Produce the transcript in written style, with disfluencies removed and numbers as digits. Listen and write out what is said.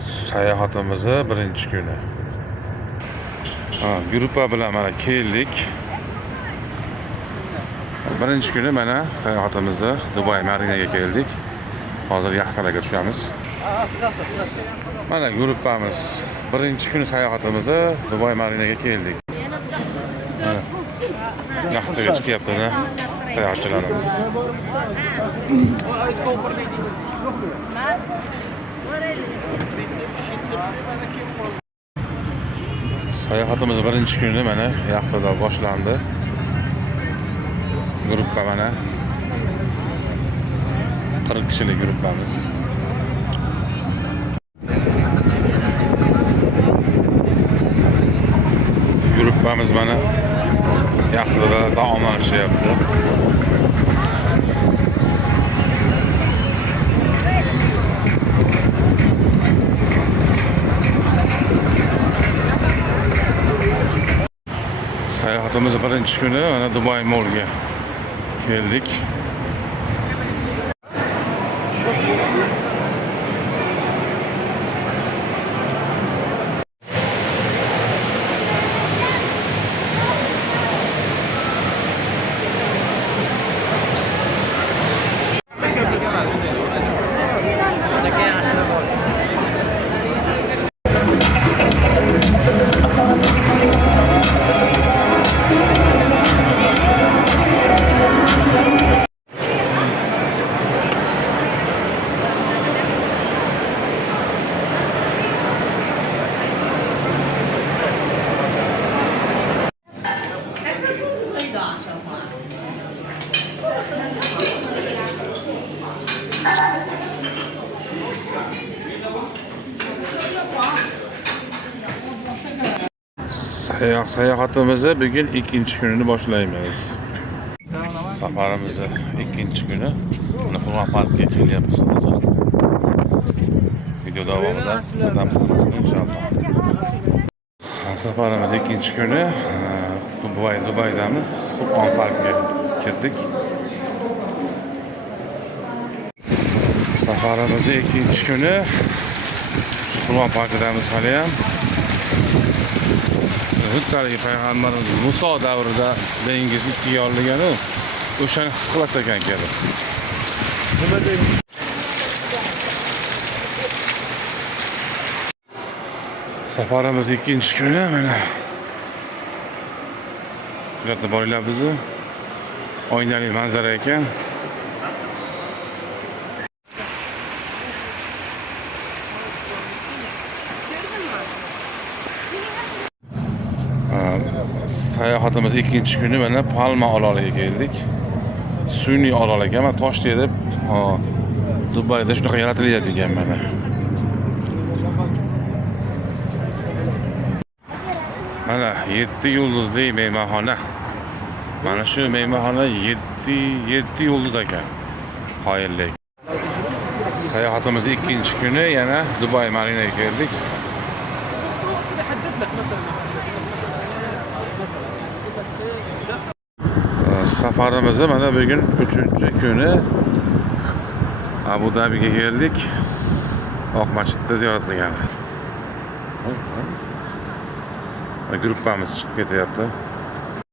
Sayohatimizni birinchi kuni. Gruppa bilan mana keldik. Birinchi kuni mana sayohatimizda Dubay marinaga keldik. Hozir yaxtalarga tushamiz. Mana gruppamiz birinchi kuni sayohatimizda Dubay marinaga keldik. Mana yaxtaga chiqyapti sayohatchilarimiz. Sayohatimiz birinchi kuni mana yaxtada boshlandi. Gruppa mana 40 kishilik gruppamiz. Gruppamiz mana yaxtada taomlanishyapti. Sayohatimiz birinchi kuni mana Dubai Mallga keldik. Sayohatimizni bugun ikkinchi kunini boshlaymiz. Safarimizni ikkinchi kuni Qurg'on parkiga kelyapmiz hozir. Video davomida inshaalloh. Safarimiz ikkinchi kuni Dubaydamiz. Qurg'on parkiga ketdik. Safarimiz ikkinchi kuni Qurg'on parkidamiz hali ham. Huddarki payg'ambarimiz Muso davrida dengizni ikkiga yo'llagan o'shani his qilas ekan kelib. Nima deymiz? Safarimiz ikkinchi kuni mana kuzatib boringlar bizni. Oynali manzara ekan. Sayohatimiz ikkinchi kuni mana Palma oroliga keldik. Sun'iy orol ekan, mana tosh terib, Dubayda shunaqa yaratiladi degan mana. Mana 7 yulduzli mehmonxona. Mana shu mehmonxona 7 yulduz ekan. Xayrli. Sayohatimiz ikkinchi kuni yana Dubay marinaga keldik. Safarimizni mana bugun 3-kuni Abu Dabiga keldik. Oq masjidda ziyorat qilgan. Gruppamiz chiqib ketyapti.